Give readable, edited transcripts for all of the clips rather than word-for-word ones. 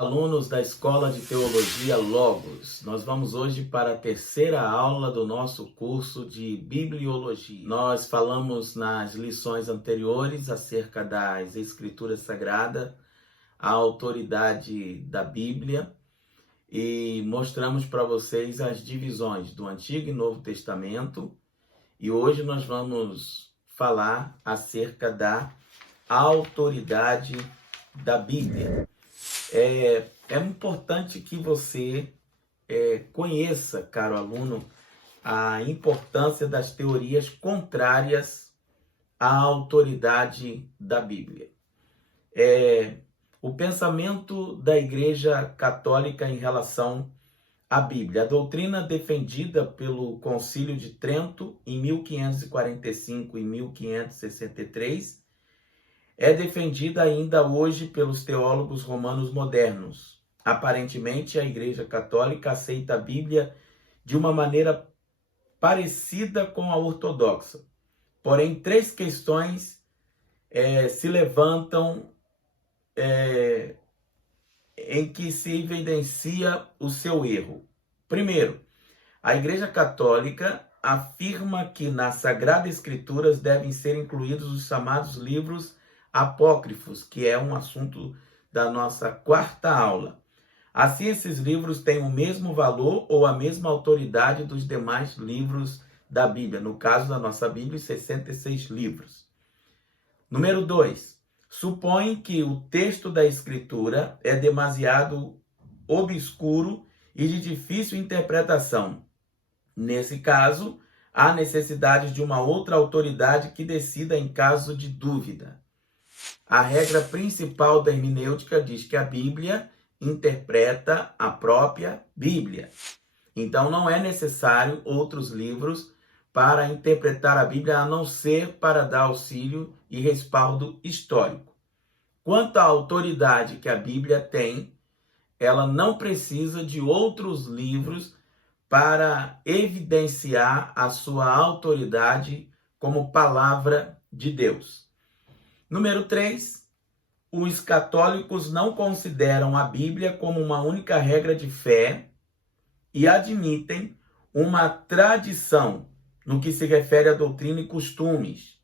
Alunos da Escola de Teologia Logos, nós vamos hoje para a terceira aula do nosso curso de Bibliologia. Nós falamos nas lições anteriores acerca das Escrituras Sagradas, a autoridade da Bíblia, e mostramos para vocês as divisões do Antigo e Novo Testamento. E hoje nós vamos falar acerca da autoridade da Bíblia. É importante que você conheça, caro aluno, a importância das teorias contrárias à autoridade da Bíblia. O pensamento da Igreja Católica em relação à Bíblia. A doutrina defendida pelo Concílio de Trento em 1545 e 1563 é defendida ainda hoje pelos teólogos romanos modernos. Aparentemente, a Igreja Católica aceita a Bíblia de uma maneira parecida com a ortodoxa. Porém, três questões se levantam em que se evidencia o seu erro. Primeiro, a Igreja Católica afirma que nas Sagradas Escrituras devem ser incluídos os chamados livros apócrifos, que é um assunto da nossa quarta aula. Assim, esses livros têm o mesmo valor ou a mesma autoridade dos demais livros da Bíblia. No caso da nossa Bíblia, 66 livros. Número 2. Supõe que o texto da Escritura é demasiado obscuro e de difícil interpretação. Nesse caso, há necessidade de uma outra autoridade que decida em caso de dúvida. A regra principal da hermenêutica diz que a Bíblia interpreta a própria Bíblia. Então, não é necessário outros livros para interpretar a Bíblia, a não ser para dar auxílio e respaldo histórico. Quanto à autoridade que a Bíblia tem, ela não precisa de outros livros para evidenciar a sua autoridade como palavra de Deus. Número 3, os católicos não consideram a Bíblia como uma única regra de fé e admitem uma tradição no que se refere à doutrina e costumes,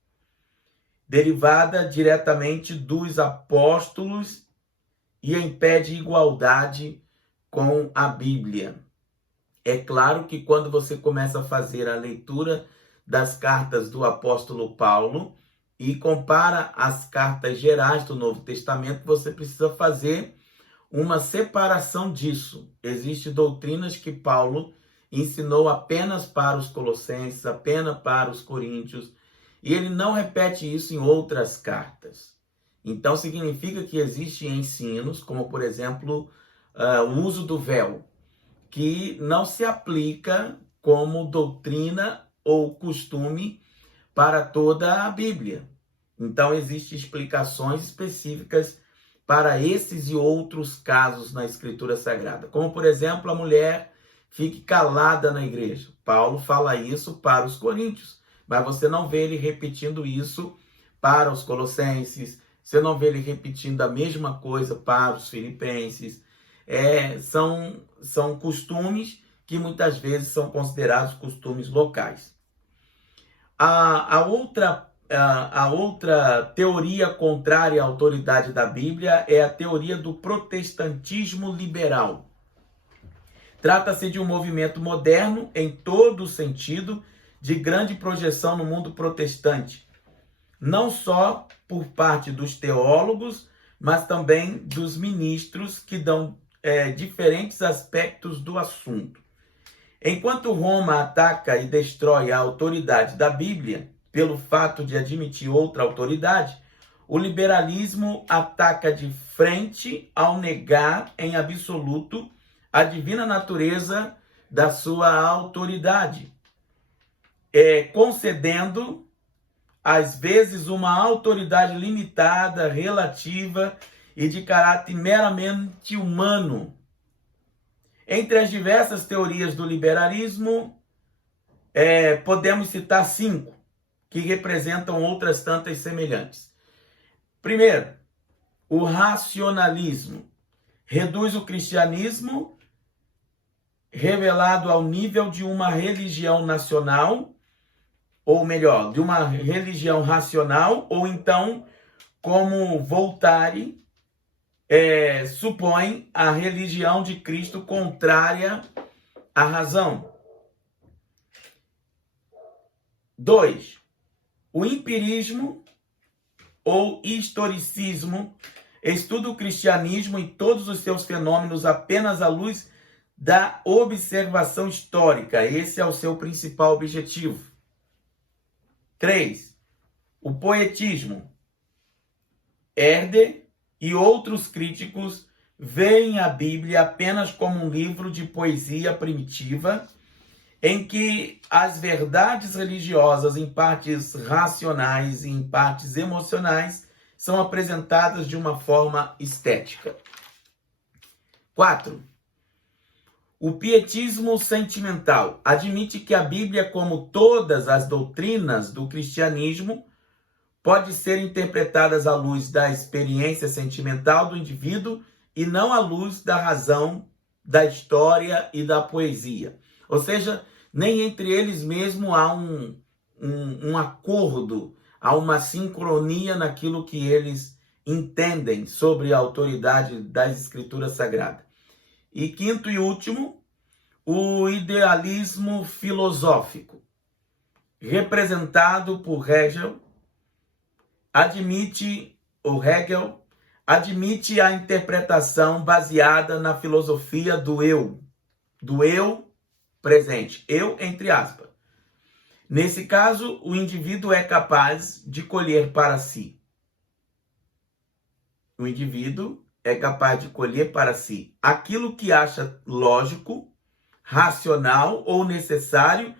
derivada diretamente dos apóstolos e impede igualdade com a Bíblia. É claro que quando você começa a fazer a leitura das cartas do apóstolo Paulo, e compara as cartas gerais do Novo Testamento, você precisa fazer uma separação disso. Existem doutrinas que Paulo ensinou apenas para os Colossenses, apenas para os Coríntios, e ele não repete isso em outras cartas. Então, significa que existem ensinos, como, por exemplo, o uso do véu, que não se aplica como doutrina ou costume para toda a Bíblia. Então, existem explicações específicas para esses e outros casos na Escritura Sagrada. Como, por exemplo, a mulher fique calada na igreja. Paulo fala isso para os coríntios, mas você não vê ele repetindo isso para os colossenses, você não vê ele repetindo a mesma coisa para os filipenses. São costumes que muitas vezes são considerados costumes locais. A outra teoria contrária à autoridade da Bíblia é a teoria do protestantismo liberal. Trata-se de um movimento moderno em todo o sentido, de grande projeção no mundo protestante, não só por parte dos teólogos, mas também dos ministros que dão diferentes aspectos do assunto. Enquanto Roma ataca e destrói a autoridade da Bíblia, pelo fato de admitir outra autoridade, o liberalismo ataca de frente ao negar em absoluto a divina natureza da sua autoridade, concedendo, às vezes, uma autoridade limitada, relativa e de caráter meramente humano. Entre as diversas teorias do liberalismo, podemos citar 5, que representam outras tantas semelhantes. Primeiro, o racionalismo. reduz o cristianismo revelado ao nível de uma religião nacional, ou melhor, de uma religião racional, ou então, como Voltaire supõe, a religião de Cristo contrária à razão. 2. O empirismo ou historicismo estuda o cristianismo e todos os seus fenômenos apenas à luz da observação histórica. Esse é o seu principal objetivo. 3. O poetismo. Herder e outros críticos veem a Bíblia apenas como um livro de poesia primitiva, em que as verdades religiosas, em partes racionais e em partes emocionais, são apresentadas de uma forma estética. 4. O pietismo sentimental admite que a Bíblia, como todas as doutrinas do cristianismo, pode ser interpretadas à luz da experiência sentimental do indivíduo e não à luz da razão, da história e da poesia. Ou seja, nem entre eles mesmo há um acordo, há uma sincronia naquilo que eles entendem sobre a autoridade das Escrituras Sagradas. E quinto e último, o idealismo filosófico, representado por Hegel, admite a interpretação baseada na filosofia do eu presente, eu entre aspas. Nesse caso, o indivíduo é capaz de colher para si. O indivíduo é capaz de colher para si aquilo que acha lógico, racional ou necessário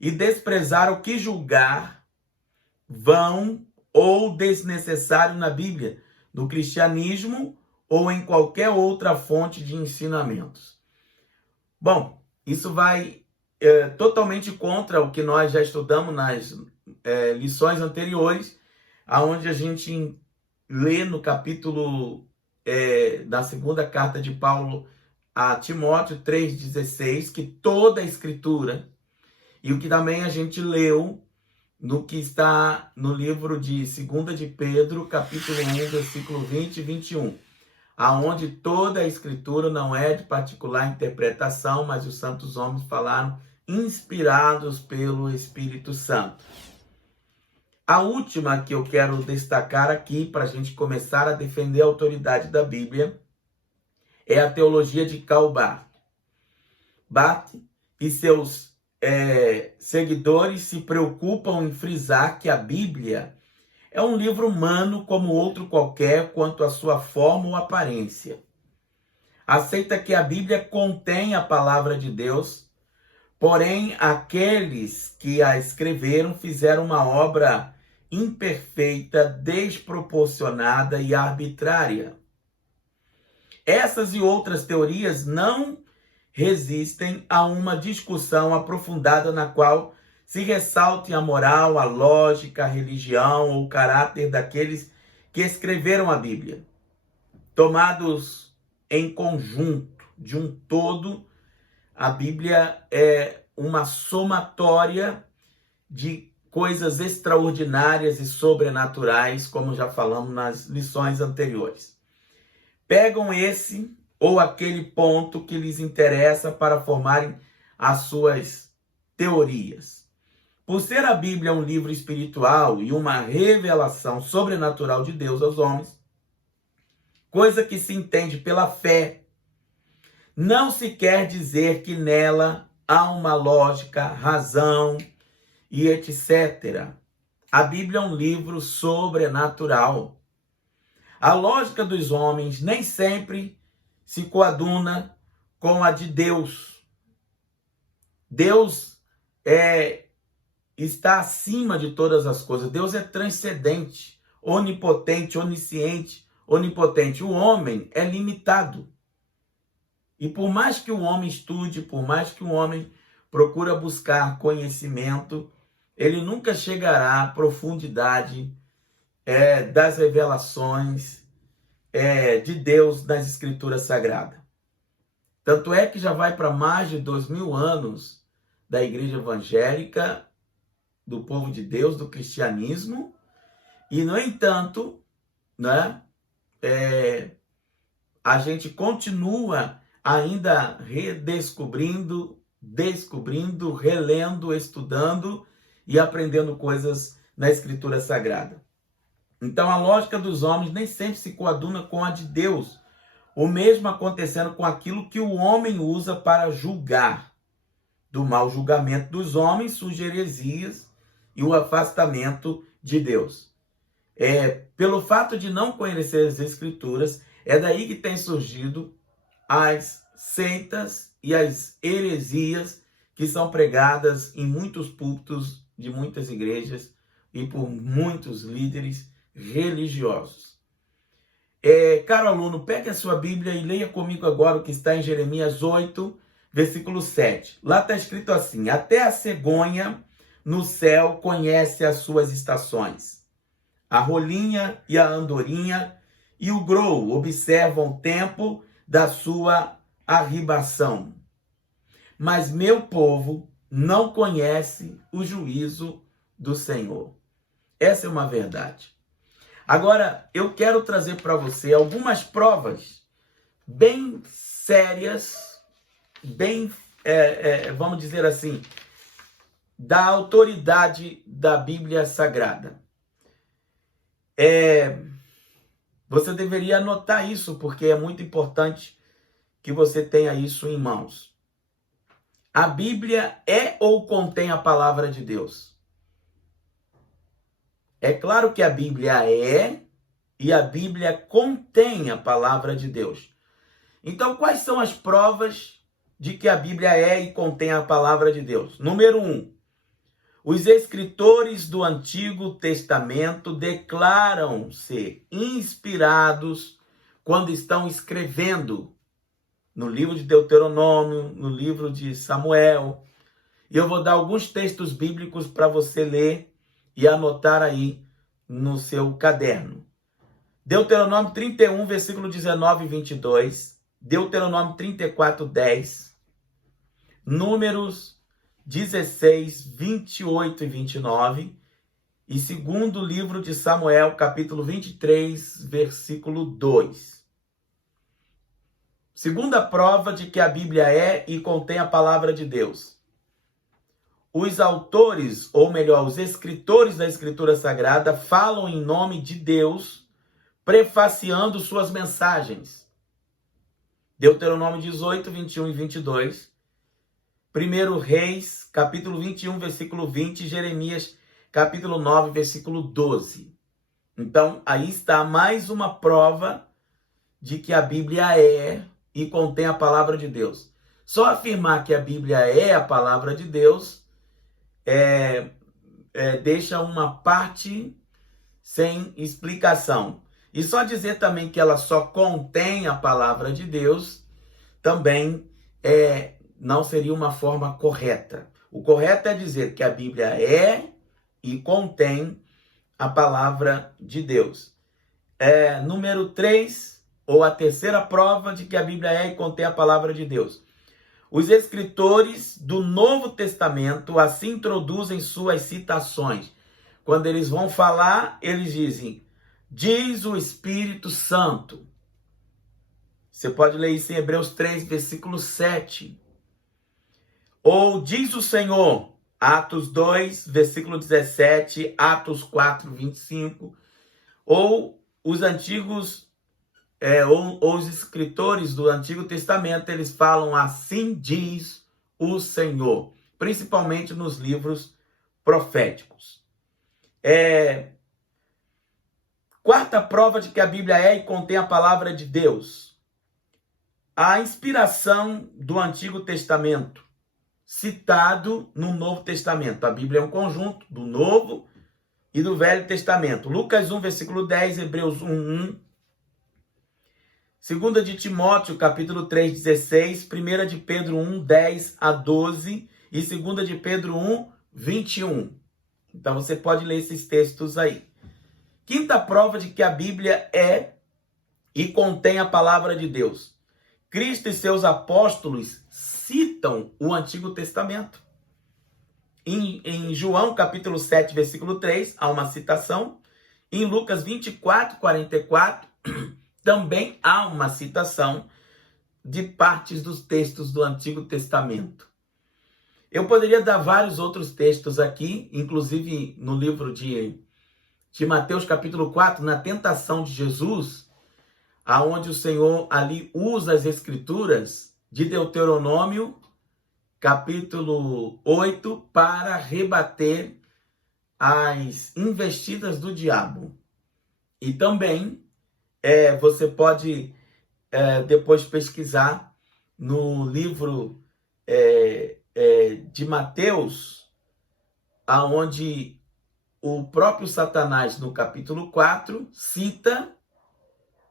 e desprezar o que julgar vão ou desnecessário na Bíblia, no cristianismo ou em qualquer outra fonte de ensinamentos. Bom, isso vai totalmente contra o que nós já estudamos nas lições anteriores, aonde a gente lê no capítulo da segunda carta de Paulo a Timóteo 3,16, que toda a Escritura, e o que também a gente leu no que está no livro de 2 de Pedro, capítulo 1, versículo 20 e 21, aonde toda a Escritura não é de particular interpretação, mas os santos homens falaram inspirados pelo Espírito Santo. A última que eu quero destacar aqui, para a gente começar a defender a autoridade da Bíblia, é a teologia de Karl Barth. Barth e seus seguidores se preocupam em frisar que a Bíblia é um livro humano como outro qualquer quanto à sua forma ou aparência. Aceita que a Bíblia contém a palavra de Deus, porém aqueles que a escreveram fizeram uma obra imperfeita, desproporcionada e arbitrária. Essas e outras teorias não resistem a uma discussão aprofundada na qual se ressalte a moral, a lógica, a religião ou o caráter daqueles que escreveram a Bíblia. Tomados em conjunto, de um todo, a Bíblia é uma somatória de coisas extraordinárias e sobrenaturais, como já falamos nas lições anteriores. Pegam esse ou aquele ponto que lhes interessa para formarem as suas teorias. Por ser a Bíblia um livro espiritual e uma revelação sobrenatural de Deus aos homens, coisa que se entende pela fé, não se quer dizer que nela há uma lógica, razão e etc. A Bíblia é um livro sobrenatural. A lógica dos homens nem sempre se coaduna com a de Deus. Deus está acima de todas as coisas. Deus é transcendente, onipotente, onisciente, onipotente. O homem é limitado. E por mais que o homem estude, por mais que o homem procure buscar conhecimento, ele nunca chegará à profundidade das revelações de Deus nas Escrituras Sagradas. Tanto é que já vai para mais de 2000 anos da igreja evangélica, do povo de Deus, do cristianismo, e, no entanto, né, a gente continua ainda redescobrindo, descobrindo, relendo, estudando e aprendendo coisas na Escritura Sagrada. Então, a lógica dos homens nem sempre se coaduna com a de Deus. O mesmo acontecendo com aquilo que o homem usa para julgar. Do mau julgamento dos homens surgem heresias e o afastamento de Deus. Pelo fato de não conhecer as Escrituras, é daí que tem surgido as seitas e as heresias que são pregadas em muitos púlpitos de muitas igrejas e por muitos líderes religiosos. Caro aluno, pegue a sua Bíblia e leia comigo agora o que está em Jeremias 8, versículo 7. Lá está escrito assim: até a cegonha no céu conhece as suas estações. A rolinha e a andorinha e o grou observam o tempo da sua arribação. Mas meu povo não conhece o juízo do Senhor. Essa é uma verdade. Agora, eu quero trazer para você algumas provas bem sérias, bem, vamos dizer assim, da autoridade da Bíblia Sagrada. Você deveria anotar isso, porque é muito importante que você tenha isso em mãos. A Bíblia é ou contém a palavra de Deus? É claro que a Bíblia é e a Bíblia contém a palavra de Deus. Então, quais são as provas de que a Bíblia é e contém a palavra de Deus? Número 1. Os escritores do Antigo Testamento declaram-se inspirados quando estão escrevendo no livro de Deuteronômio, no livro de Samuel. E eu vou dar alguns textos bíblicos para você ler e anotar aí no seu caderno. Deuteronômio 31, versículo 19 e 22. Deuteronômio 34, 10. Números 16, 28 e 29. E segundo livro de Samuel, capítulo 23, versículo 2. Segunda prova de que a Bíblia é e contém a palavra de Deus. Os autores, ou melhor, os escritores da Escritura Sagrada falam em nome de Deus, prefaciando suas mensagens. Deuteronômio 18, 21 e 22. 1 Reis, capítulo 21, versículo 20. Jeremias, capítulo 9, versículo 12. Então, aí está mais uma prova de que a Bíblia é e contém a palavra de Deus. Só afirmar que a Bíblia é a palavra de Deus deixa uma parte sem explicação. E só dizer também que ela só contém a palavra de Deus também não seria uma forma correta. O correto é dizer que a Bíblia é e contém a palavra de Deus. Número 3, ou a terceira prova de que a Bíblia é e contém a palavra de Deus. Os escritores do Novo Testamento assim introduzem suas citações. Quando eles vão falar, eles dizem: diz o Espírito Santo. Você pode ler isso em Hebreus 3, versículo 7. Ou diz o Senhor, Atos 2, versículo 17, Atos 4, 25. Ou os antigos ou os escritores do Antigo Testamento, eles falam: assim diz o Senhor, principalmente nos livros proféticos. Quarta prova de que a Bíblia é e contém a palavra de Deus. A inspiração do Antigo Testamento, citado no Novo Testamento. A Bíblia é um conjunto do Novo e do Velho Testamento. Lucas 1, versículo 10, Hebreus 1, 1. 2 de Timóteo, capítulo 3, 16, 1 de Pedro 1, 10 a 12 e 2 de Pedro 1, 21. Então você pode ler esses textos aí. Quinta prova de que a Bíblia é e contém a palavra de Deus. Cristo e seus apóstolos citam o Antigo Testamento. Em João capítulo 7, versículo 3, há uma citação. Em Lucas 24, 44, também há uma citação de partes dos textos do Antigo Testamento. Eu poderia dar vários outros textos aqui, inclusive no livro de Mateus capítulo 4, na tentação de Jesus, aonde o Senhor ali usa as escrituras de Deuteronômio capítulo 8 para rebater as investidas do diabo. E também você pode depois pesquisar no livro de Mateus, aonde o próprio Satanás, no capítulo 4, cita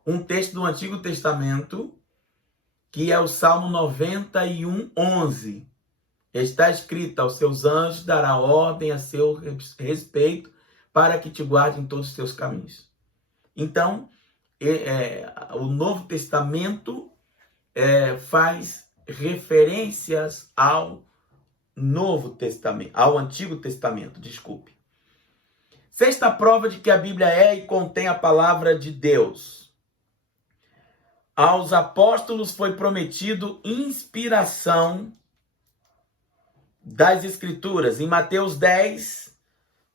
um texto do Antigo Testamento, que é o Salmo 91, 11. Está escrito: aos seus anjos dará ordem a seu respeito, para que te guardem em todos os seus caminhos. Então, o Novo Testamento faz referências ao Novo Testamento, ao Antigo Testamento, desculpe. Sexta prova de que a Bíblia é e contém a palavra de Deus. Aos apóstolos foi prometido inspiração das Escrituras. Em Mateus 10,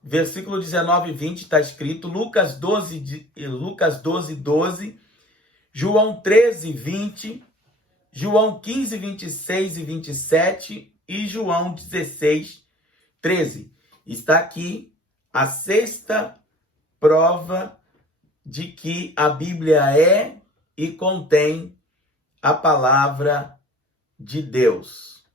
versículo 19 e 20, está escrito, Lucas 12, 12, João 13, 20, João 15, 26 e 27 e João 16, 13. Está aqui a sexta prova de que a Bíblia é e contém a palavra de Deus.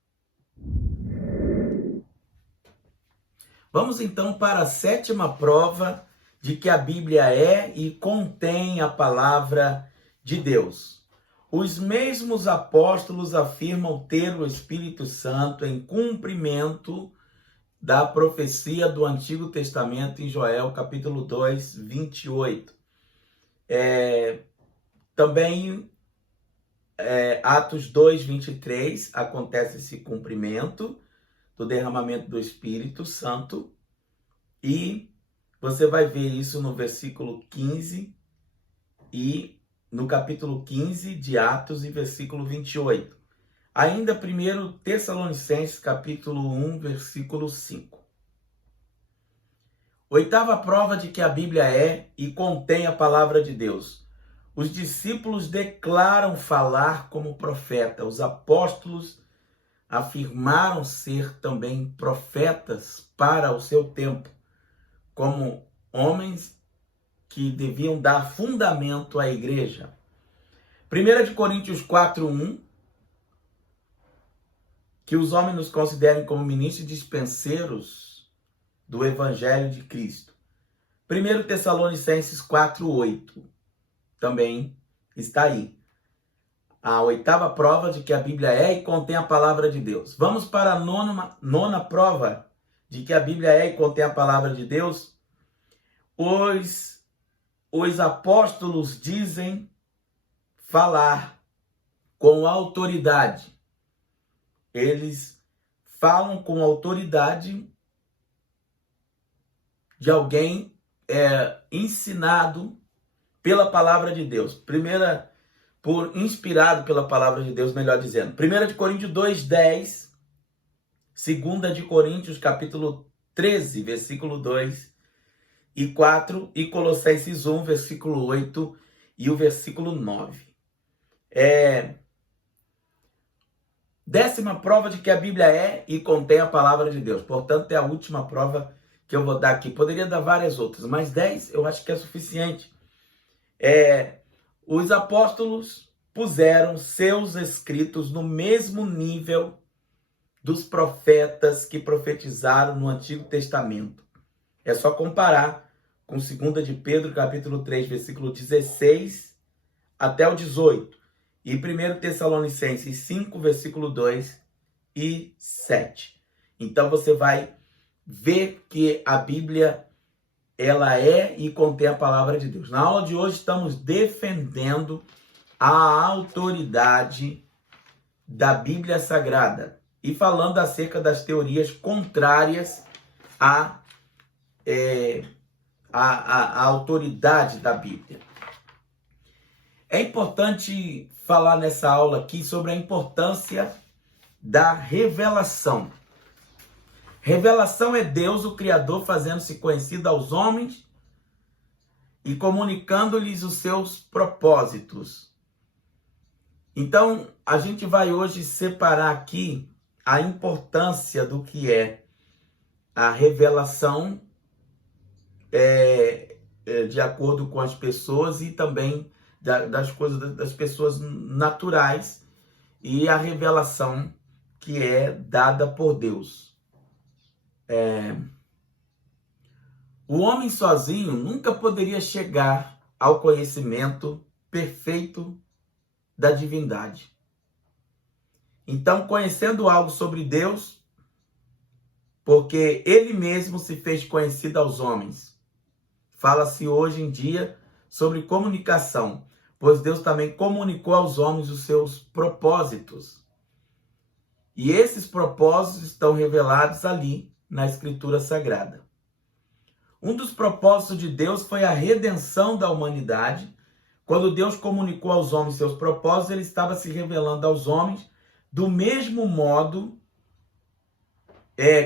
Vamos então para a sétima prova de que a Bíblia é e contém a palavra de Deus. Os mesmos apóstolos afirmam ter o Espírito Santo em cumprimento da profecia do Antigo Testamento em Joel, capítulo 2, 28. Também, Atos 2, 23, acontece esse cumprimento do derramamento do Espírito Santo, e você vai ver isso no versículo 15 e no capítulo 15 de Atos e versículo 28. Ainda 1 Tessalonicenses capítulo 1, versículo 5. Oitava prova de que a Bíblia é e contém a palavra de Deus. Os discípulos declaram falar como profeta. Os apóstolos afirmaram ser também profetas para o seu tempo, como homens que deviam dar fundamento à igreja. 1 Coríntios 4, 1, que os homens nos considerem como ministros dispenseiros do Evangelho de Cristo. 1 Tessalonicenses 4, 8, também está aí. A oitava prova de que a Bíblia é e contém a palavra de Deus. Vamos para a nona prova de que a Bíblia é e contém a palavra de Deus. Os apóstolos dizem falar com autoridade. Eles falam com autoridade de alguém ensinado pela palavra de Deus. Inspirado pela palavra de Deus, melhor dizendo. 1 Coríntios 2, 10. 2 de Coríntios, capítulo 13, versículo 2 e 4. E Colossenses 1, versículo 8 e o versículo 9. Décima prova de que a Bíblia é e contém a palavra de Deus. Portanto, é a última prova que eu vou dar aqui. Poderia dar várias outras, mas 10 eu acho que é suficiente. Os apóstolos puseram seus escritos no mesmo nível dos profetas que profetizaram no Antigo Testamento. É só comparar com 2 de Pedro, capítulo 3, versículo 16 até o 18. E 1 Tessalonicenses 5, versículo 2 e 7. Então você vai ver que a Bíblia ela é e contém a palavra de Deus. Na aula de hoje estamos defendendo a autoridade da Bíblia Sagrada e falando acerca das teorias contrárias à autoridade da Bíblia. É importante falar nessa aula aqui sobre a importância da revelação. Revelação é Deus, o Criador, fazendo-se conhecido aos homens e comunicando-lhes os seus propósitos. Então, a gente vai hoje separar aqui a importância do que é a revelação de acordo com as pessoas e também das coisas das pessoas naturais e a revelação que é dada por Deus. O homem sozinho nunca poderia chegar ao conhecimento perfeito da divindade. Então, conhecendo algo sobre Deus, porque ele mesmo se fez conhecido aos homens. Fala-se hoje em dia sobre comunicação, pois Deus também comunicou aos homens os seus propósitos. E esses propósitos estão revelados ali na Escritura Sagrada. Um dos propósitos de Deus foi a redenção da humanidade. Quando Deus comunicou aos homens seus propósitos, ele estava se revelando aos homens do mesmo modo.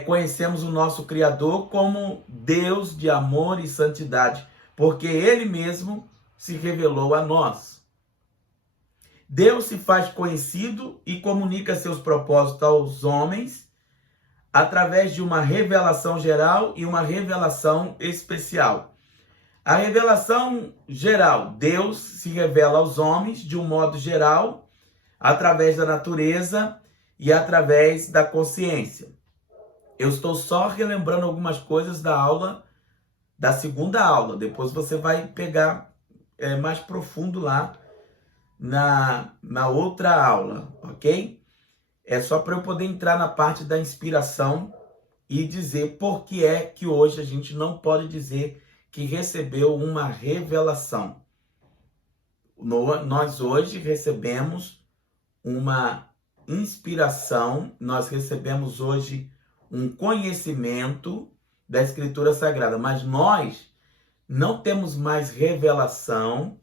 Conhecemos o nosso Criador como Deus de amor e santidade, porque ele mesmo se revelou a nós. Deus se faz conhecido e comunica seus propósitos aos homens através de uma revelação geral e uma revelação especial. A revelação geral, Deus se revela aos homens de um modo geral, através da natureza e através da consciência. Eu estou só relembrando algumas coisas da aula, da segunda aula. Depois você vai pegar mais profundo lá na outra aula, ok? É só para eu poder entrar na parte da inspiração e dizer por que é que hoje a gente não pode dizer que recebeu uma revelação. Nós hoje recebemos uma inspiração, nós recebemos hoje um conhecimento da Escritura Sagrada, mas nós não temos mais revelação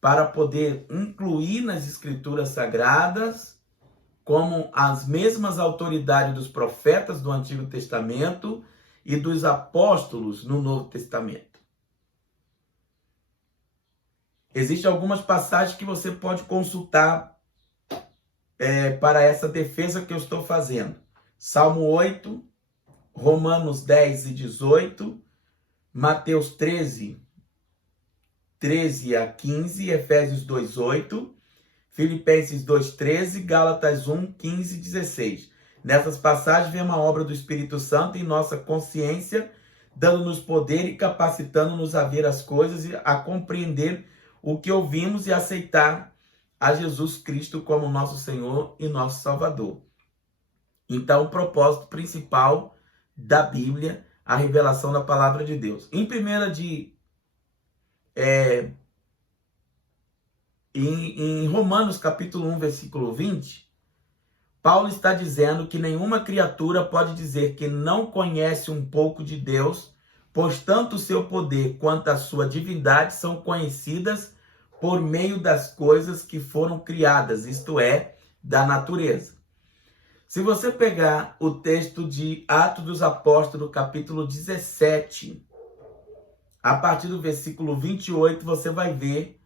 para poder incluir nas Escrituras Sagradas como as mesmas autoridades dos profetas do Antigo Testamento e dos apóstolos no Novo Testamento. Existem algumas passagens que você pode consultar para essa defesa que eu estou fazendo. Salmo 8, Romanos 10 e 18, Mateus 13 a 15, Efésios 2, 8, Filipenses 2, 13, Gálatas 1, 15 e 16. Nessas passagens vem uma obra do Espírito Santo em nossa consciência, dando-nos poder e capacitando-nos a ver as coisas e a compreender o que ouvimos e aceitar a Jesus Cristo como nosso Senhor e nosso Salvador. Então, o propósito principal da Bíblia, a revelação da palavra de Deus. Em Romanos capítulo 1, versículo 20, Paulo está dizendo que nenhuma criatura pode dizer que não conhece um pouco de Deus, pois tanto o seu poder quanto a sua divindade são conhecidas por meio das coisas que foram criadas, isto é, da natureza. Se você pegar o texto de Atos dos Apóstolos, capítulo 17, a partir do versículo 28, você vai ver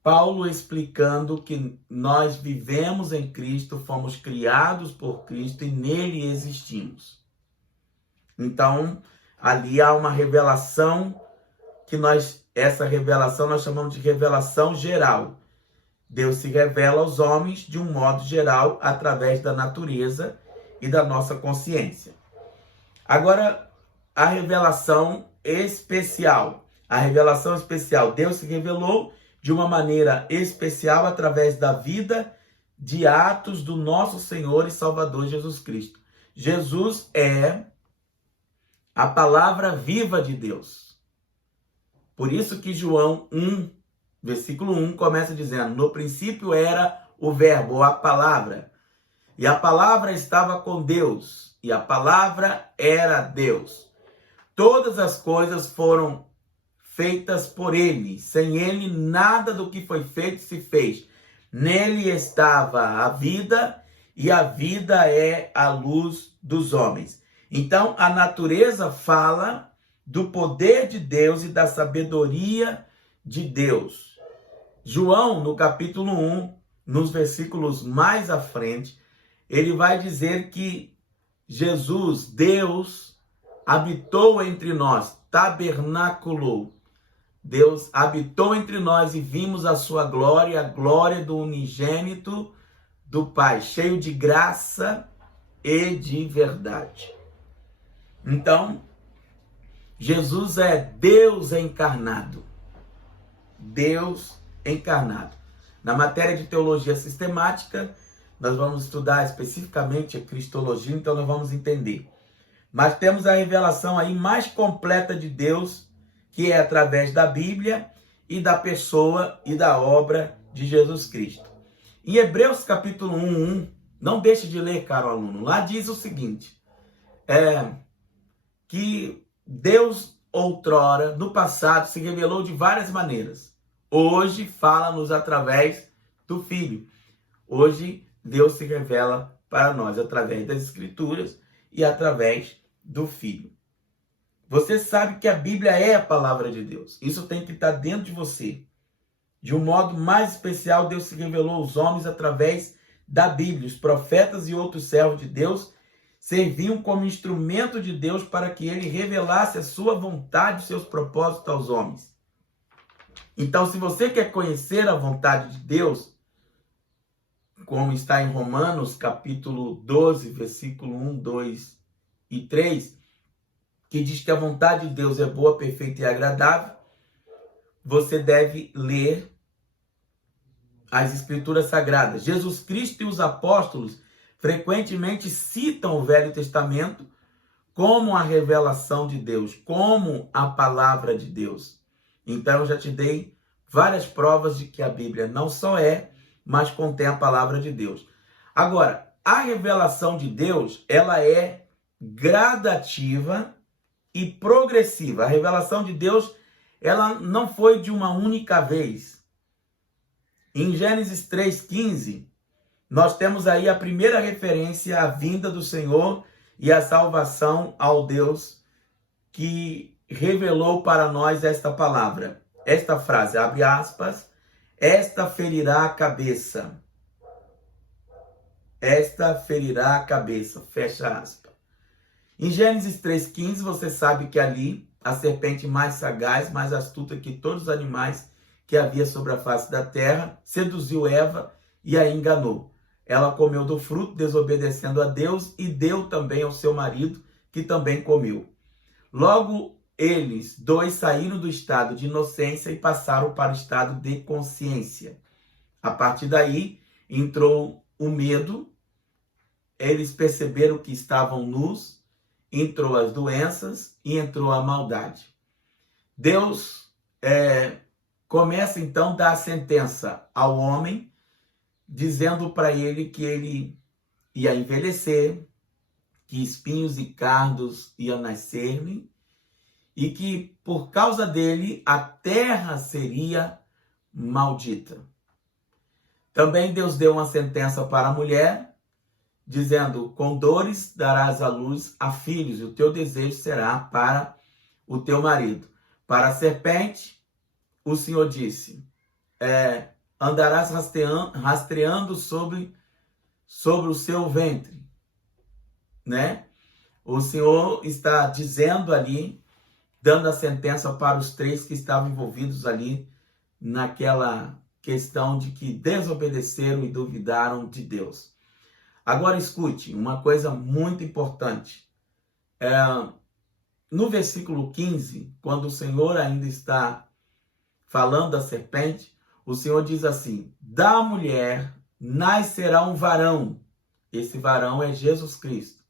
Paulo explicando que nós vivemos em Cristo, fomos criados por Cristo e nele existimos. Então, ali há uma revelação que essa revelação nós chamamos de revelação geral. Deus se revela aos homens de um modo geral através da natureza e da nossa consciência. Agora, a revelação especial. A revelação especial. Deus se revelou de uma maneira especial através da vida de atos do nosso Senhor e Salvador Jesus Cristo. Jesus é a palavra viva de Deus. Por isso que João 1, versículo 1, começa dizendo: no princípio era o verbo, ou a palavra, e a palavra estava com Deus, e a palavra era Deus. Todas as coisas foram feitas por ele. Sem ele, nada do que foi feito se fez. Nele estava a vida, e a vida é a luz dos homens. Então, a natureza fala do poder de Deus e da sabedoria de Deus. João, no capítulo 1, nos versículos mais à frente, ele vai dizer que Jesus, Deus, habitou entre nós, tabernaculou. Deus habitou entre nós e vimos a sua glória, a glória do unigênito do Pai, cheio de graça e de verdade. Então, Jesus é Deus encarnado. Deus encarnado. Na matéria de teologia sistemática, nós vamos estudar especificamente a cristologia, então nós vamos entender. Mas temos a revelação aí mais completa de Deus, que é através da Bíblia e da pessoa e da obra de Jesus Cristo. Em Hebreus capítulo 1, não deixe de ler, caro aluno. Lá diz o seguinte, que Deus outrora, no passado, se revelou de várias maneiras. Hoje fala-nos através do Filho. Hoje Deus se revela para nós através das Escrituras e através do Filho. Você sabe que a Bíblia é a palavra de Deus. Isso tem que estar dentro de você. De um modo mais especial, Deus se revelou aos homens através da Bíblia. Os profetas e outros servos de Deus serviam como instrumento de Deus para que ele revelasse a sua vontade e seus propósitos aos homens. Então, se você quer conhecer a vontade de Deus, como está em Romanos, capítulo 12, versículo 1, 2 e 3, que diz que a vontade de Deus é boa, perfeita e agradável, você deve ler as Escrituras Sagradas. Jesus Cristo e os apóstolos frequentemente citam o Velho Testamento como a revelação de Deus, como a palavra de Deus. Então, eu já te dei várias provas de que a Bíblia não só é, mas contém a palavra de Deus. Agora, a revelação de Deus, ela é gradativa e progressiva. A revelação de Deus, ela não foi de uma única vez. Em Gênesis 3,15, nós temos aí a primeira referência à vinda do Senhor e à salvação ao Deus que revelou para nós esta palavra. Esta frase, abre aspas, esta ferirá a cabeça. Esta ferirá a cabeça, fecha aspas. Em Gênesis 3,15, você sabe que ali a serpente mais sagaz, mais astuta que todos os animais que havia sobre a face da terra, seduziu Eva e a enganou. Ela comeu do fruto, desobedecendo a Deus, e deu também ao seu marido, que também comeu. Logo, eles dois saíram do estado de inocência e passaram para o estado de consciência. A partir daí, entrou o medo, eles perceberam que estavam nus, entrou as doenças e entrou a maldade. Deus começa então a dar a sentença ao homem, dizendo para ele que ele ia envelhecer, que espinhos e cardos iam nascer-lhe, e que por causa dele a terra seria maldita. Também Deus deu uma sentença para a mulher, dizendo, com dores darás à luz a filhos, e o teu desejo será para o teu marido. Para a serpente, o Senhor disse, andarás rastreando sobre o seu ventre, né? O Senhor está dizendo ali, dando a sentença para os três que estavam envolvidos ali naquela questão de que desobedeceram e duvidaram de Deus. Agora escute, uma coisa muito importante. No versículo 15, quando o Senhor ainda está falando da serpente, o Senhor diz assim, da mulher nascerá um varão. Esse varão é Jesus Cristo,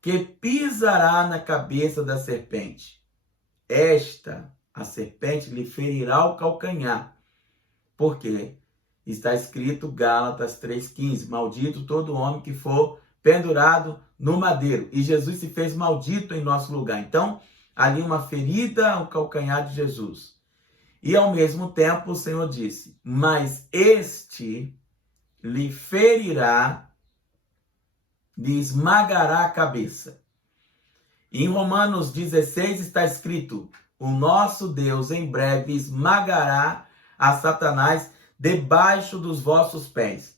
que pisará na cabeça da serpente. Esta, a serpente lhe ferirá o calcanhar. Porque está escrito Gálatas 3,15, maldito todo homem que for pendurado no madeiro. E Jesus se fez maldito em nosso lugar. Então, ali uma ferida ao calcanhar de Jesus. E ao mesmo tempo o Senhor disse, mas este lhe ferirá, lhe esmagará a cabeça. E em Romanos 16 está escrito, o nosso Deus em breve esmagará a Satanás debaixo dos vossos pés.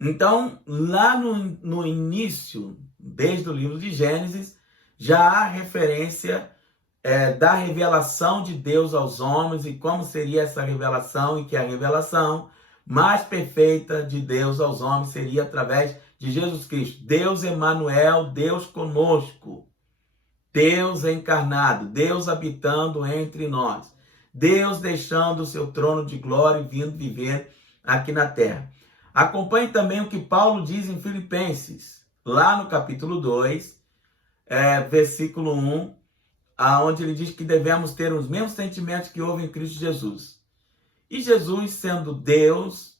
Então, lá no início, desde o livro de Gênesis, já há referência da revelação de Deus aos homens e como seria essa revelação, e que a revelação mais perfeita de Deus aos homens seria através de Jesus Cristo. Deus Emanuel, Deus conosco. Deus encarnado, Deus habitando entre nós. Deus deixando o seu trono de glória e vindo viver aqui na terra. Acompanhe também o que Paulo diz em Filipenses, lá no capítulo 2, versículo 1, onde ele diz que devemos ter os mesmos sentimentos que houve em Cristo Jesus. E Jesus, sendo Deus,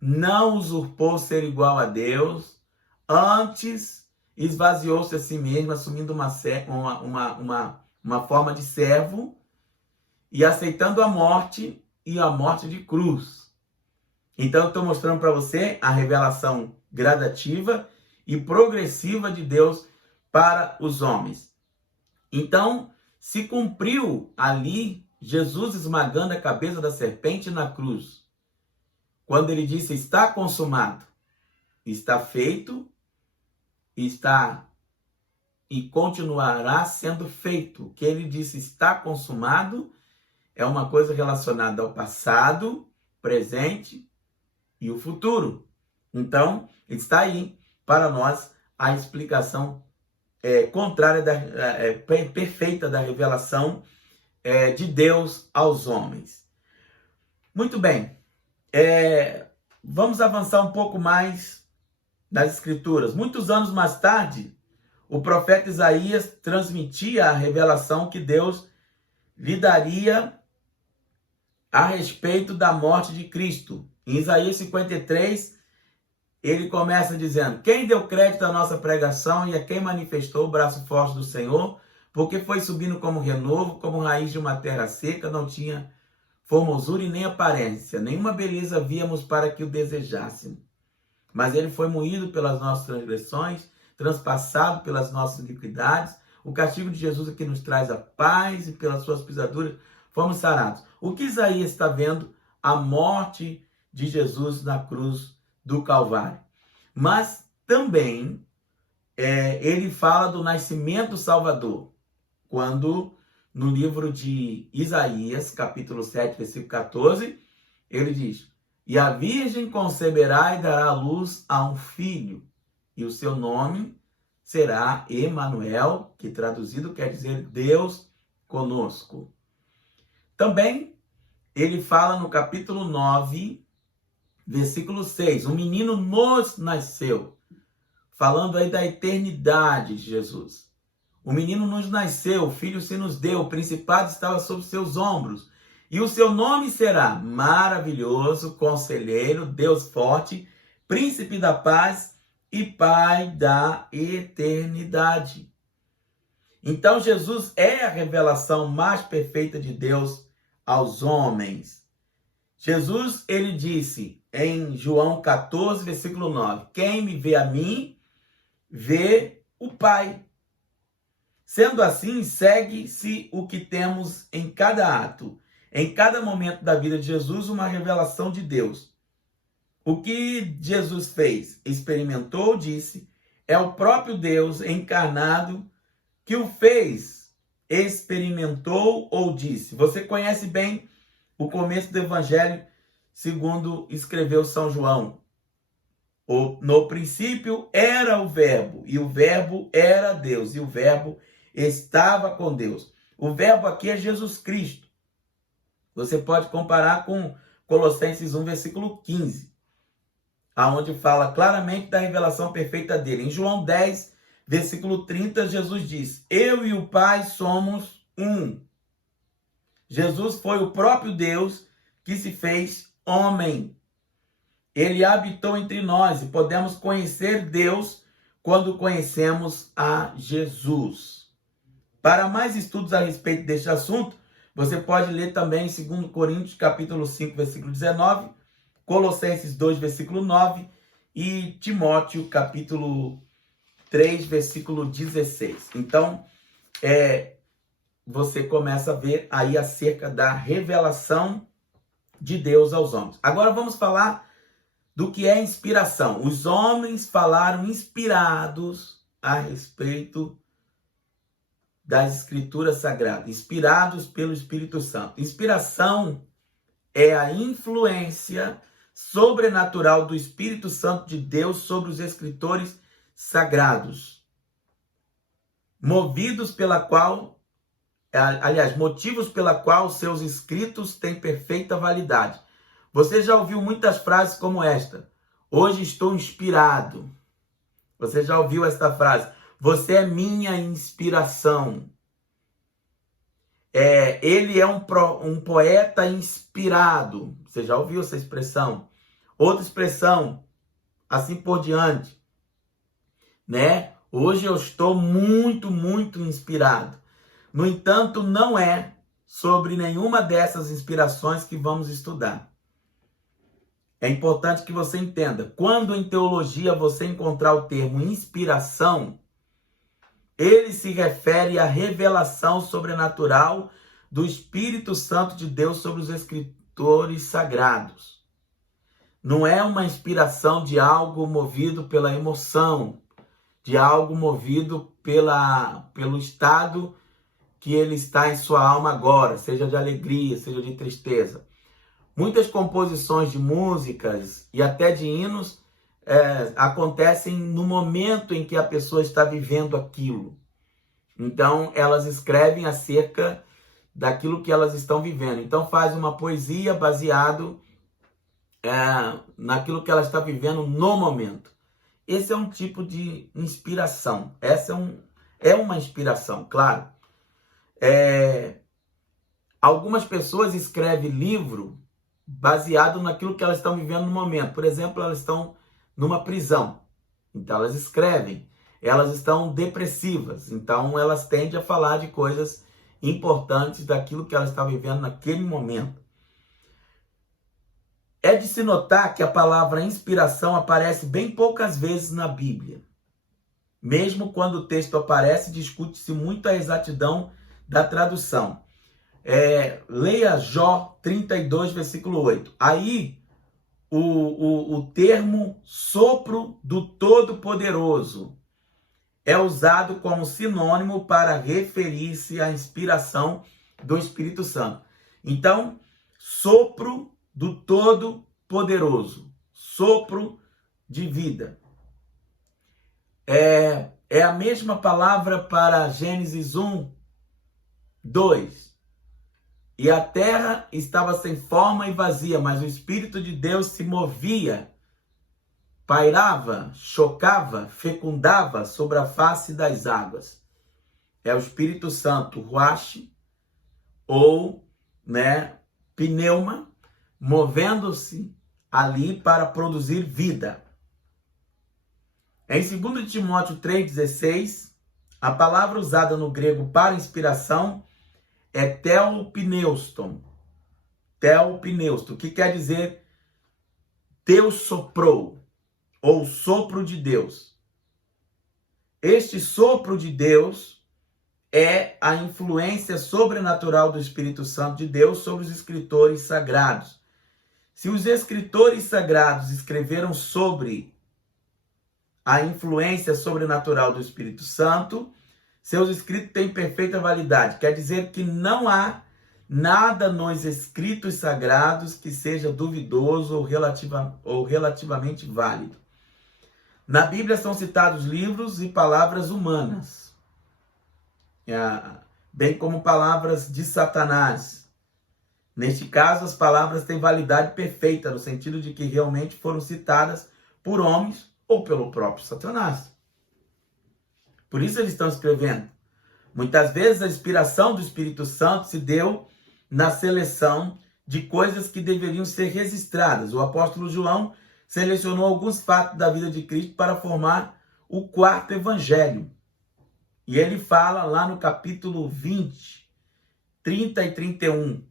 não usurpou ser igual a Deus, antes esvaziou-se a si mesmo, assumindo uma forma de servo e aceitando a morte e a morte de cruz. Então, eu estou mostrando para você a revelação gradativa e progressiva de Deus para os homens. Então, se cumpriu ali Jesus esmagando a cabeça da serpente na cruz. Quando ele disse, está consumado, está feito, está e continuará sendo feito. O que ele disse, está consumado, é uma coisa relacionada ao passado, presente e o futuro. Então, está aí para nós a explicação contrária, perfeita da revelação de Deus aos homens. Muito bem, vamos avançar um pouco mais nas Escrituras. Muitos anos mais tarde, o profeta Isaías transmitia a revelação que Deus lhe daria a respeito da morte de Cristo. Em Isaías 53, ele começa dizendo, quem deu crédito à nossa pregação e a quem manifestou o braço forte do Senhor, porque foi subindo como renovo, como raiz de uma terra seca, não tinha formosura e nem aparência, nenhuma beleza víamos para que o desejássemos. Mas ele foi moído pelas nossas transgressões, transpassado pelas nossas iniquidades. O castigo de Jesus é que nos traz a paz e pelas suas pisaduras fomos sarados. O que Isaías está vendo? A morte de Jesus na cruz do Calvário. Mas também ele fala do nascimento do Salvador. Quando no livro de Isaías, capítulo 7, versículo 14, ele diz, e a virgem conceberá e dará luz a um filho, e o seu nome será Emanuel, que traduzido quer dizer Deus conosco. Também ele fala no capítulo 9, versículo 6, um menino nos nasceu, falando aí da eternidade de Jesus. O menino nos nasceu, o filho se nos deu, o principado estava sobre seus ombros, e o seu nome será Maravilhoso, Conselheiro, Deus Forte, Príncipe da Paz e Pai da Eternidade. Então Jesus é a revelação mais perfeita de Deus aos homens. Jesus, ele disse em João 14, versículo 9, quem me vê a mim, vê o Pai. Sendo assim, segue-se o que temos em cada ato, em cada momento da vida de Jesus, uma revelação de Deus. O que Jesus fez, experimentou, disse, é o próprio Deus encarnado que o fez, experimentou ou disse. Você conhece bem o começo do Evangelho, segundo escreveu São João. No princípio era o Verbo, e o Verbo era Deus, e o Verbo estava com Deus. O Verbo aqui é Jesus Cristo. Você pode comparar com Colossenses 1, versículo 15, aonde fala claramente da revelação perfeita dele. Em João 10, versículo 30, Jesus diz, eu e o Pai somos um. Jesus foi o próprio Deus que se fez homem. Ele habitou entre nós e podemos conhecer Deus quando conhecemos a Jesus. Para mais estudos a respeito deste assunto, você pode ler também 2 Coríntios, capítulo 5, versículo 19, Colossenses 2, versículo 9 e Timóteo, capítulo 3, versículo 16. Então, você começa a ver aí acerca da revelação de Deus aos homens. Agora vamos falar do que é inspiração. Os homens falaram inspirados a respeito das Escrituras Sagradas, inspirados pelo Espírito Santo. Inspiração é a influência sobrenatural do Espírito Santo de Deus sobre os escritores sagrados, motivos pela qual seus escritos têm perfeita validade. Você já ouviu muitas frases como esta: hoje estou inspirado. Você já ouviu esta frase? Você é minha inspiração. Ele é um poeta inspirado. Você já ouviu essa expressão? Outra expressão, assim por diante, né? Hoje eu estou muito, muito inspirado. No entanto, não é sobre nenhuma dessas inspirações que vamos estudar. É importante que você entenda. Quando em teologia você encontrar o termo inspiração, ele se refere à revelação sobrenatural do Espírito Santo de Deus sobre os escritores sagrados. Não é uma inspiração de algo movido pela emoção, de algo movido pelo estado que ele está em sua alma agora, seja de alegria, seja de tristeza. Muitas composições de músicas e até de hinos acontecem no momento em que a pessoa está vivendo aquilo. Então, elas escrevem acerca daquilo que elas estão vivendo. Então, faz uma poesia baseado naquilo que ela está vivendo no momento. Esse é um tipo de inspiração. Essa é uma inspiração, claro. Algumas pessoas escrevem livro baseado naquilo que elas estão vivendo no momento. Por exemplo, elas estão numa prisão. Então, elas escrevem. Elas estão depressivas. Então, elas tendem a falar de coisas importantes daquilo que elas estão vivendo naquele momento. É de se notar que a palavra inspiração aparece bem poucas vezes na Bíblia. Mesmo quando o texto aparece, discute-se muito a exatidão da tradução. Leia Jó 32, versículo 8. Aí, o termo sopro do Todo-Poderoso é usado como sinônimo para referir-se à inspiração do Espírito Santo. Então, sopro do Todo-Poderoso, sopro de vida. É a mesma palavra para Gênesis 1, 2. E a terra estava sem forma e vazia, mas o Espírito de Deus se movia, pairava, chocava, fecundava sobre a face das águas. É o Espírito Santo, Ruach, ou pneuma, movendo-se ali para produzir vida. Em 2 Timóteo 3,16, a palavra usada no grego para inspiração é teopneuston. Teopneuston, que quer dizer Deus soprou, ou sopro de Deus. Este sopro de Deus é a influência sobrenatural do Espírito Santo de Deus sobre os escritores sagrados. Se os escritores sagrados escreveram sobre a influência sobrenatural do Espírito Santo, seus escritos têm perfeita validade. Quer dizer que não há nada nos escritos sagrados que seja duvidoso ou relativamente válido. Na Bíblia são citados livros e palavras humanas, bem como palavras de Satanás. Neste caso, as palavras têm validade perfeita, no sentido de que realmente foram citadas por homens ou pelo próprio Satanás. Por isso eles estão escrevendo. Muitas vezes a inspiração do Espírito Santo se deu na seleção de coisas que deveriam ser registradas. O apóstolo João selecionou alguns fatos da vida de Cristo para formar o quarto evangelho. E ele fala lá no capítulo 20, 30 e 31,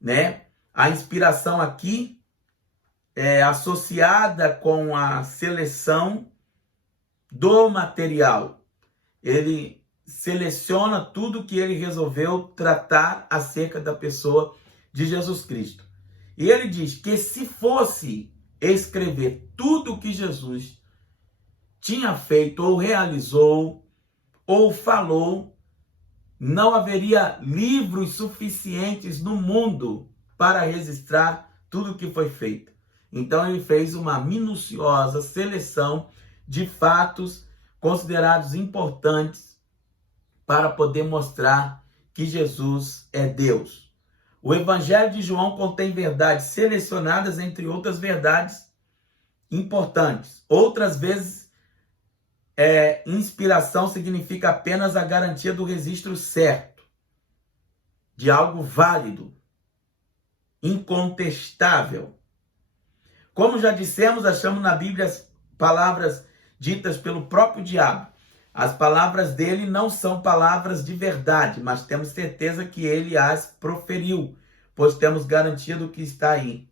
né? A inspiração aqui é associada com a seleção do material. Ele seleciona tudo que ele resolveu tratar acerca da pessoa de Jesus Cristo. E ele diz que se fosse escrever tudo o que Jesus tinha feito ou realizou ou falou, não haveria livros suficientes no mundo para registrar tudo o que foi feito. Então ele fez uma minuciosa seleção de fatos considerados importantes para poder mostrar que Jesus é Deus. O Evangelho de João contém verdades selecionadas, entre outras verdades importantes. Outras vezes, inspiração significa apenas a garantia do registro certo, de algo válido, incontestável. Como já dissemos, achamos na Bíblia as palavras ditas pelo próprio diabo. As palavras dele não são palavras de verdade, mas temos certeza que ele as proferiu, pois temos garantia do que está aí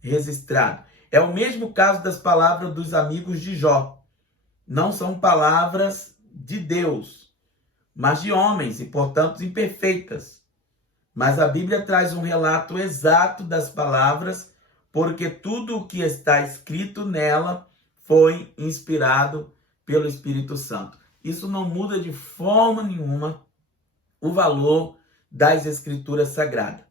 registrado. É o mesmo caso das palavras dos amigos de Jó. Não são palavras de Deus, mas de homens e, portanto, imperfeitas. Mas a Bíblia traz um relato exato das palavras, porque tudo o que está escrito nela foi inspirado pelo Espírito Santo. Isso não muda de forma nenhuma o valor das Escrituras Sagradas.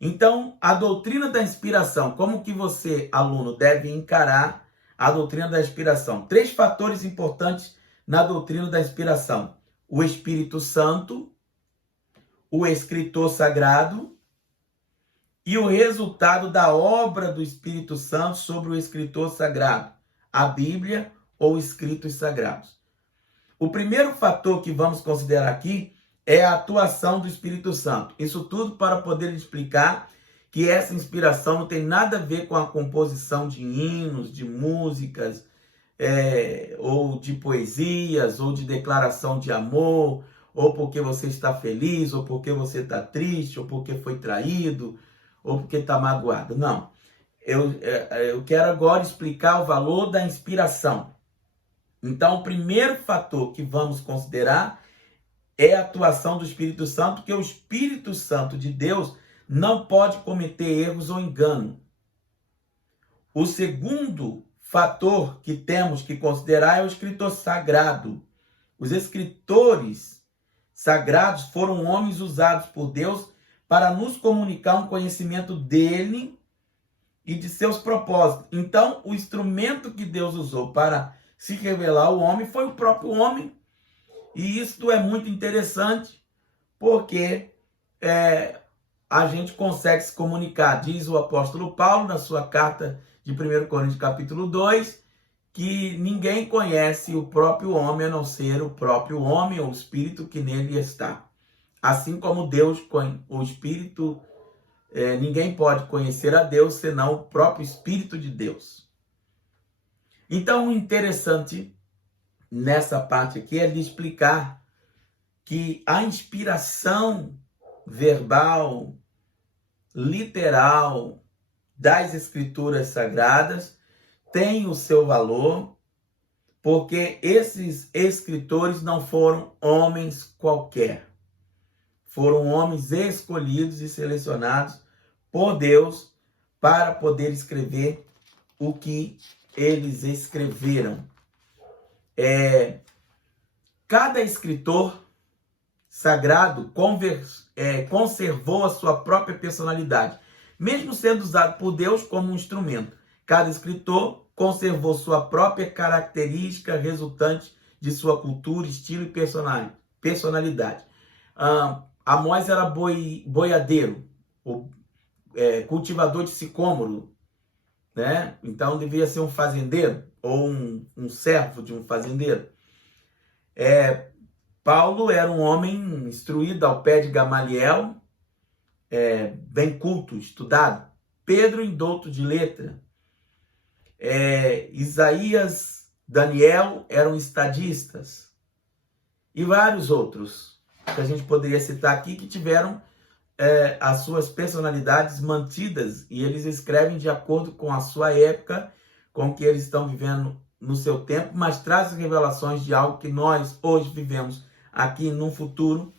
Então, a doutrina da inspiração, como que você, aluno, deve encarar a doutrina da inspiração? 3 fatores importantes na doutrina da inspiração: o Espírito Santo, o escritor sagrado e o resultado da obra do Espírito Santo sobre o escritor sagrado, a Bíblia ou escritos sagrados. O primeiro fator que vamos considerar aqui é a atuação do Espírito Santo. Isso tudo para poder explicar que essa inspiração não tem nada a ver com a composição de hinos, de músicas, ou de poesias, ou de declaração de amor, ou porque você está feliz, ou porque você está triste, ou porque foi traído, ou porque está magoado. Não. Eu quero agora explicar o valor da inspiração. Então, o primeiro fator que vamos considerar é a atuação do Espírito Santo, porque o Espírito Santo de Deus não pode cometer erros ou engano. O segundo fator que temos que considerar é o escritor sagrado. Os escritores sagrados foram homens usados por Deus para nos comunicar um conhecimento dele e de seus propósitos. Então, o instrumento que Deus usou para se revelar ao homem foi o próprio homem. E isto é muito interessante, porque a gente consegue se comunicar. Diz o apóstolo Paulo na sua carta de 1 Coríntios capítulo 2, que ninguém conhece o próprio homem a não ser o próprio homem ou o espírito que nele está. Assim como Deus, o espírito, ninguém pode conhecer a Deus senão o próprio Espírito de Deus. Então, o interessante nessa parte aqui é de explicar que a inspiração verbal, literal das Escrituras Sagradas tem o seu valor, porque esses escritores não foram homens qualquer. Foram homens escolhidos e selecionados por Deus para poder escrever o que eles escreveram. Cada escritor sagrado conservou a sua própria personalidade, mesmo sendo usado por Deus como um instrumento. Cada escritor conservou sua própria característica resultante de sua cultura, estilo e personalidade. Amós era boiadeiro, cultivador de sicômoro, né? Então devia ser um fazendeiro ou um servo de um fazendeiro. Paulo era um homem instruído ao pé de Gamaliel, bem culto, estudado. Pedro, douto de letra. Isaías, Daniel eram estadistas. E vários outros que a gente poderia citar aqui que tiveram as suas personalidades mantidas, e eles escrevem de acordo com a sua época, com o que eles estão vivendo no seu tempo, mas trazem revelações de algo que nós hoje vivemos aqui num futuro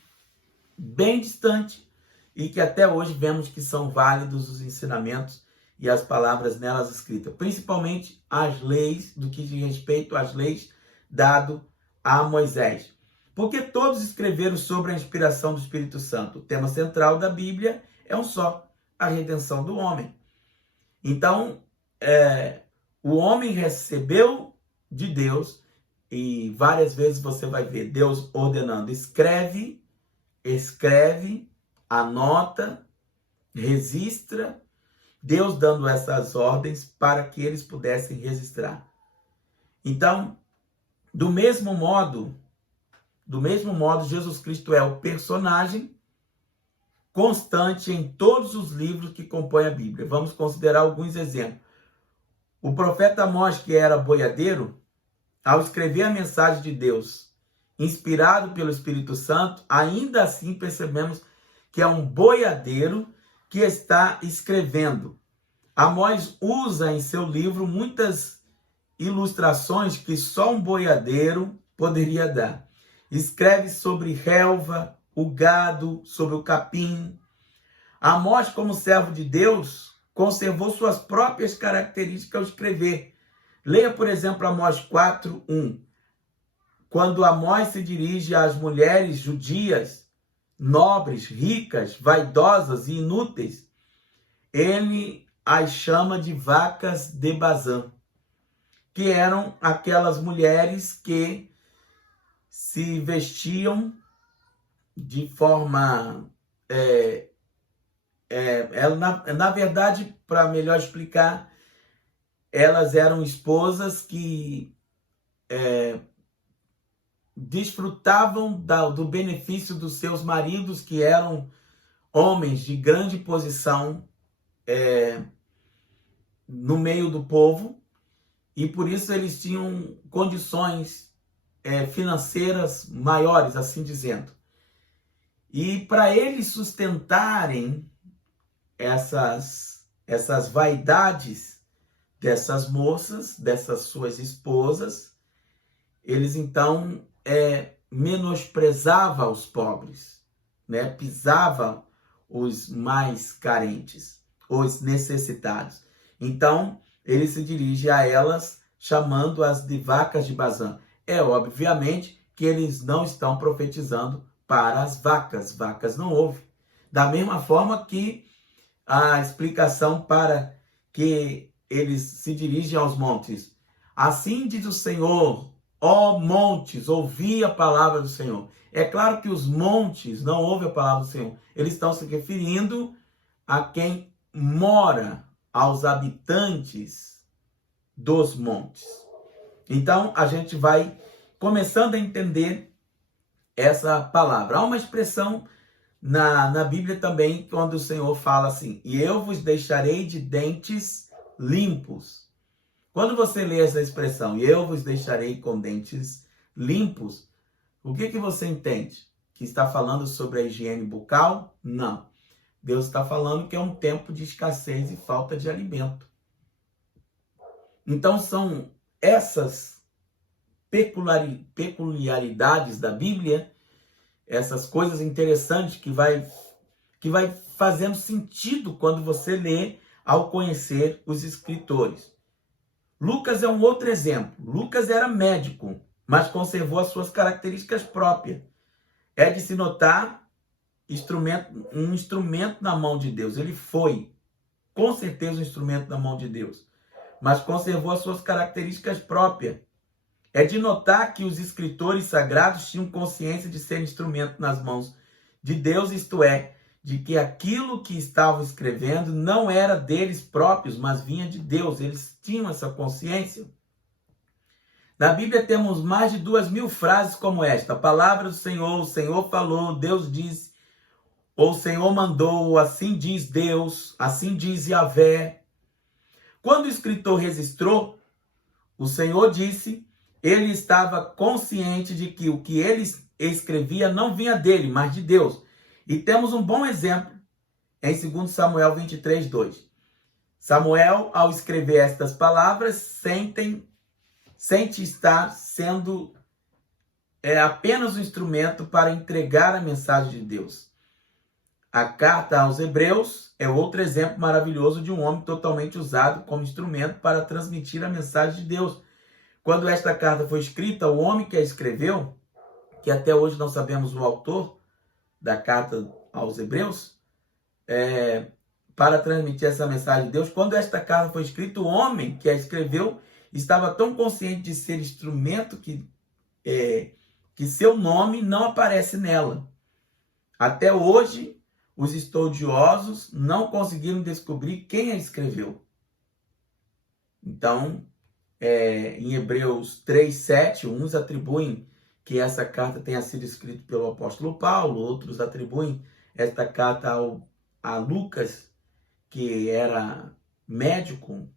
bem distante e que até hoje vemos que são válidos os ensinamentos e as palavras nelas escritas, principalmente as leis, do que diz respeito às leis dado a Moisés. Porque todos escreveram sobre a inspiração do Espírito Santo. O tema central da Bíblia é um só: a redenção do homem. Então, o homem recebeu de Deus, e várias vezes você vai ver Deus ordenando: escreve, anota, registra. Deus dando essas ordens para que eles pudessem registrar. Então, do mesmo modo, Jesus Cristo é o personagem constante em todos os livros que compõem a Bíblia. Vamos considerar alguns exemplos. O profeta Amós, que era boiadeiro, ao escrever a mensagem de Deus, inspirado pelo Espírito Santo, ainda assim percebemos que é um boiadeiro que está escrevendo. Amós usa em seu livro muitas ilustrações que só um boiadeiro poderia dar. Escreve sobre relva, o gado, sobre o capim. Amós, como servo de Deus, conservou suas próprias características ao escrever. Leia, por exemplo, Amós 4:1. Quando Amós se dirige às mulheres judias, nobres, ricas, vaidosas e inúteis, ele as chama de vacas de Bazã, que eram aquelas mulheres que se vestiam de forma... na verdade, para melhor explicar, elas eram esposas que desfrutavam do benefício dos seus maridos, que eram homens de grande posição no meio do povo, e por isso eles tinham condições financeiras maiores, assim dizendo. E para eles sustentarem essas vaidades dessas moças, dessas suas esposas, eles então menosprezavam os pobres, né? Pisavam os mais carentes, os necessitados. Então, ele se dirige a elas chamando-as de vacas de Bazã. Obviamente que eles não estão profetizando para as vacas. Vacas não houve. Da mesma forma que a explicação para que eles se dirigem aos montes. Assim diz o Senhor, ó montes, ouvi a palavra do Senhor. É claro que os montes não ouvem a palavra do Senhor. Eles estão se referindo a quem mora, aos habitantes dos montes. Então, a gente vai começando a entender essa palavra. Há uma expressão na Bíblia também, quando o Senhor fala assim: e eu vos deixarei de dentes limpos. Quando você lê essa expressão, e eu vos deixarei com dentes limpos, o que você entende? Que está falando sobre a higiene bucal? Não. Deus está falando que é um tempo de escassez e falta de alimento. Então são essas peculiaridades da Bíblia, essas coisas interessantes que vai fazendo sentido quando você lê ao conhecer os escritores. Lucas é um outro exemplo. Lucas era médico, mas conservou as suas características próprias. É de se notar um instrumento na mão de Deus. Ele foi, com certeza, um instrumento na mão de Deus, mas conservou as suas características próprias. É de notar que os escritores sagrados tinham consciência de ser instrumento nas mãos de Deus, isto é, de que aquilo que estavam escrevendo não era deles próprios, mas vinha de Deus. Eles tinham essa consciência. Na Bíblia temos mais de 2.000 frases como esta: a palavra do Senhor, o Senhor falou, Deus disse. ou o Senhor mandou, assim diz Deus, assim diz Yahvé. Quando o escritor registrou, o Senhor disse, ele estava consciente de que o que ele escrevia não vinha dele, mas de Deus. E temos um bom exemplo em 2 Samuel 23, 2. Samuel, ao escrever estas palavras, sente estar sendo apenas um instrumento para entregar a mensagem de Deus. A carta aos Hebreus é outro exemplo maravilhoso de um homem totalmente usado como instrumento para transmitir a mensagem de Deus. Quando esta carta foi escrita, o homem que a escreveu, que até hoje não sabemos o autor da carta aos Hebreus, para transmitir essa mensagem de Deus, quando esta carta foi escrita, o homem que a escreveu estava tão consciente de ser instrumento que seu nome não aparece nela. Até hoje, os estudiosos não conseguiram descobrir quem a escreveu. Então, em Hebreus 3:7, uns atribuem que essa carta tenha sido escrita pelo apóstolo Paulo, outros atribuem esta carta a Lucas, que era médico,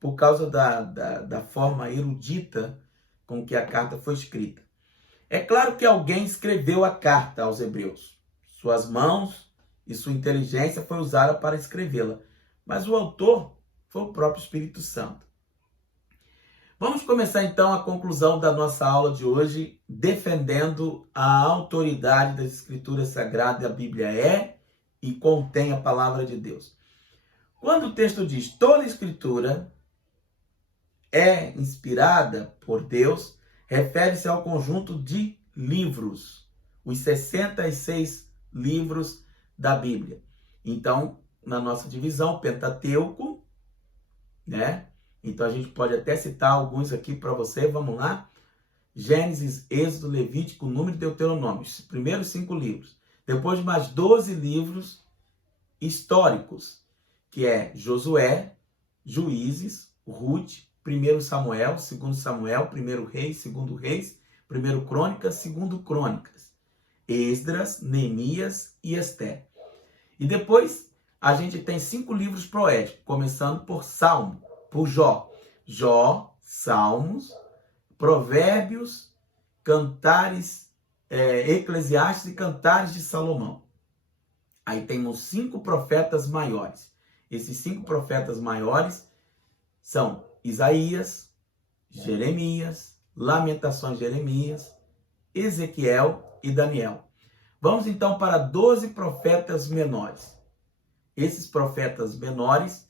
por causa da forma erudita com que a carta foi escrita. É claro que alguém escreveu a carta aos Hebreus. Suas mãos e sua inteligência foi usada para escrevê-la. Mas o autor foi o próprio Espírito Santo. Vamos começar então a conclusão da nossa aula de hoje, defendendo a autoridade das Escrituras Sagradas. A Bíblia é e contém a palavra de Deus. Quando o texto diz toda Escritura é inspirada por Deus, refere-se ao conjunto de livros, os 66 livros da Bíblia. Então, na nossa divisão, Pentateuco, né? Então, a gente pode até citar alguns aqui para você. Vamos lá? Gênesis, Êxodo, Levítico, Número e Deuteronômio. Os primeiros 5 livros. Depois, mais 12 livros históricos, que é Josué, Juízes, Ruth, 1 Samuel, 2 Samuel, 1 Reis, 2 Reis, 1 Crônicas, 2 Crônicas, Esdras, Neemias e Esté. E depois a gente tem 5 livros poéticos, começando por Salmo, por Jó, Salmos, Provérbios, Cantares, Eclesiastes e Cantares de Salomão. Aí temos 5 profetas maiores. Esses 5 profetas maiores são Isaías, Jeremias, Lamentações de Jeremias, Ezequiel e Daniel. Vamos então para 12 profetas menores. Esses profetas menores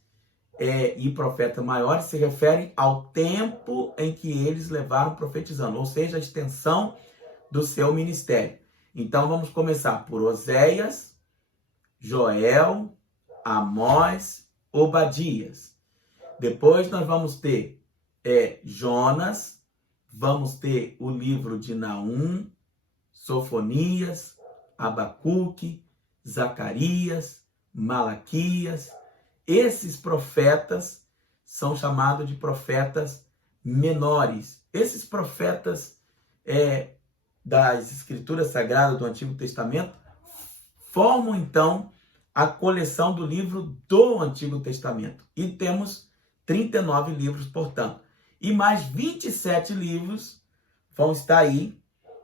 e profetas maiores se referem ao tempo em que eles levaram profetizando, ou seja, a extensão do seu ministério. Então vamos começar por Oséias, Joel, Amós, Obadias. Depois nós vamos ter Jonas, vamos ter o livro de Naum, Sofonias, Abacuque, Zacarias, Malaquias. Esses profetas são chamados de profetas menores. Esses profetas das Escrituras Sagradas do Antigo Testamento formam então a coleção do livro do Antigo Testamento. E temos 39 livros, portanto. E mais 27 livros vão estar aí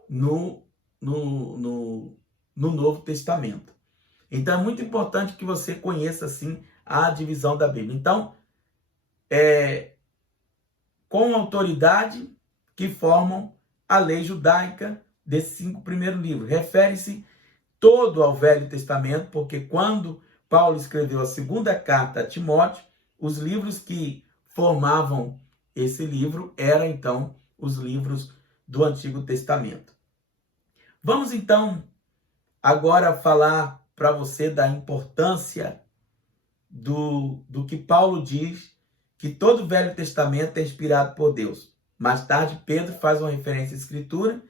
no Novo Testamento. Então é muito importante que você conheça assim a divisão da Bíblia. Então, com autoridade que formam a lei judaica desses 5 primeiros livros. Refere-se todo ao Velho Testamento, porque quando Paulo escreveu a segunda carta a Timóteo, os livros que formavam esse livro eram, então, os livros do Antigo Testamento. Vamos, então, agora falar para você da importância do que Paulo diz, que todo o Velho Testamento é inspirado por Deus. Mais tarde, Pedro faz uma referência à Escritura,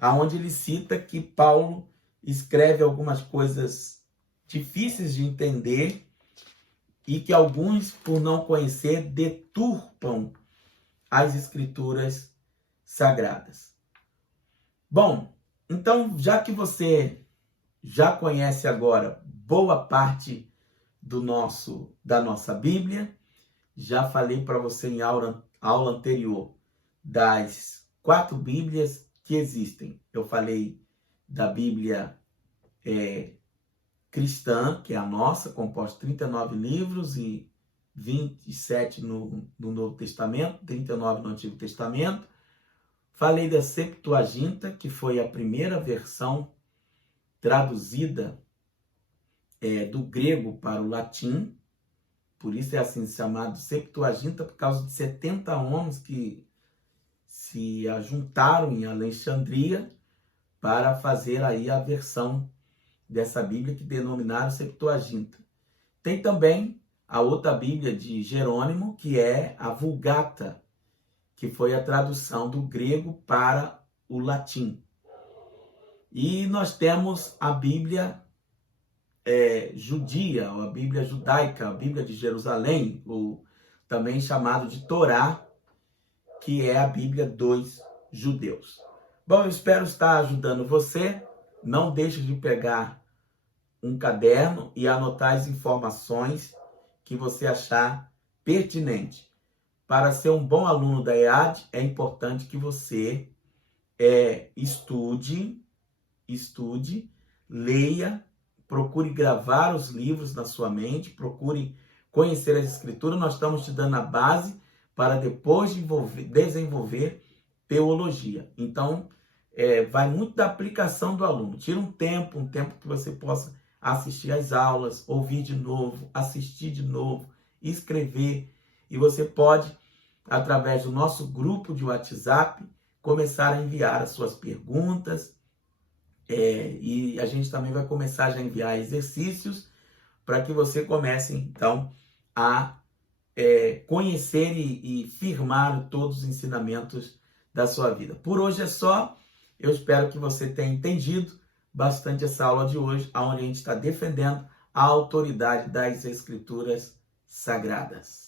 onde ele cita que Paulo escreve algumas coisas difíceis de entender e que alguns, por não conhecer, deturpam as Escrituras Sagradas. Bom, então, já que você já conhece agora boa parte da nossa Bíblia. Já falei para você em aula anterior das 4 Bíblias que existem. Eu falei da Bíblia cristã, que é a nossa, composta de 39 livros e 27 no Novo Testamento, 39 no Antigo Testamento. Falei da Septuaginta, que foi a primeira versão traduzida do grego para o latim, por isso é assim chamado Septuaginta, por causa de 70 homens que se ajuntaram em Alexandria para fazer aí a versão dessa Bíblia que denominaram Septuaginta. Tem também a outra Bíblia de Jerônimo, que é a Vulgata, que foi a tradução do grego para o latim. E nós temos a Bíblia judia, ou a Bíblia judaica, a Bíblia de Jerusalém, ou também chamado de Torá, que é a Bíblia dos judeus. Bom, eu espero estar ajudando você. Não deixe de pegar um caderno e anotar as informações que você achar pertinente. Para ser um bom aluno da EAD, é importante que você estude, leia, procure gravar os livros na sua mente, procure conhecer as escrituras. Nós estamos te dando a base para depois desenvolver teologia. Então, vai muito da aplicação do aluno. Tira um tempo que você possa assistir às aulas, ouvir de novo, assistir de novo, escrever. E você pode, através do nosso grupo de WhatsApp, começar a enviar as suas perguntas. E a gente também vai começar já a enviar exercícios para que você comece, então, a conhecer e firmar todos os ensinamentos da sua vida. Por hoje é só. Eu espero que você tenha entendido bastante essa aula de hoje, onde a gente está defendendo a autoridade das Escrituras Sagradas.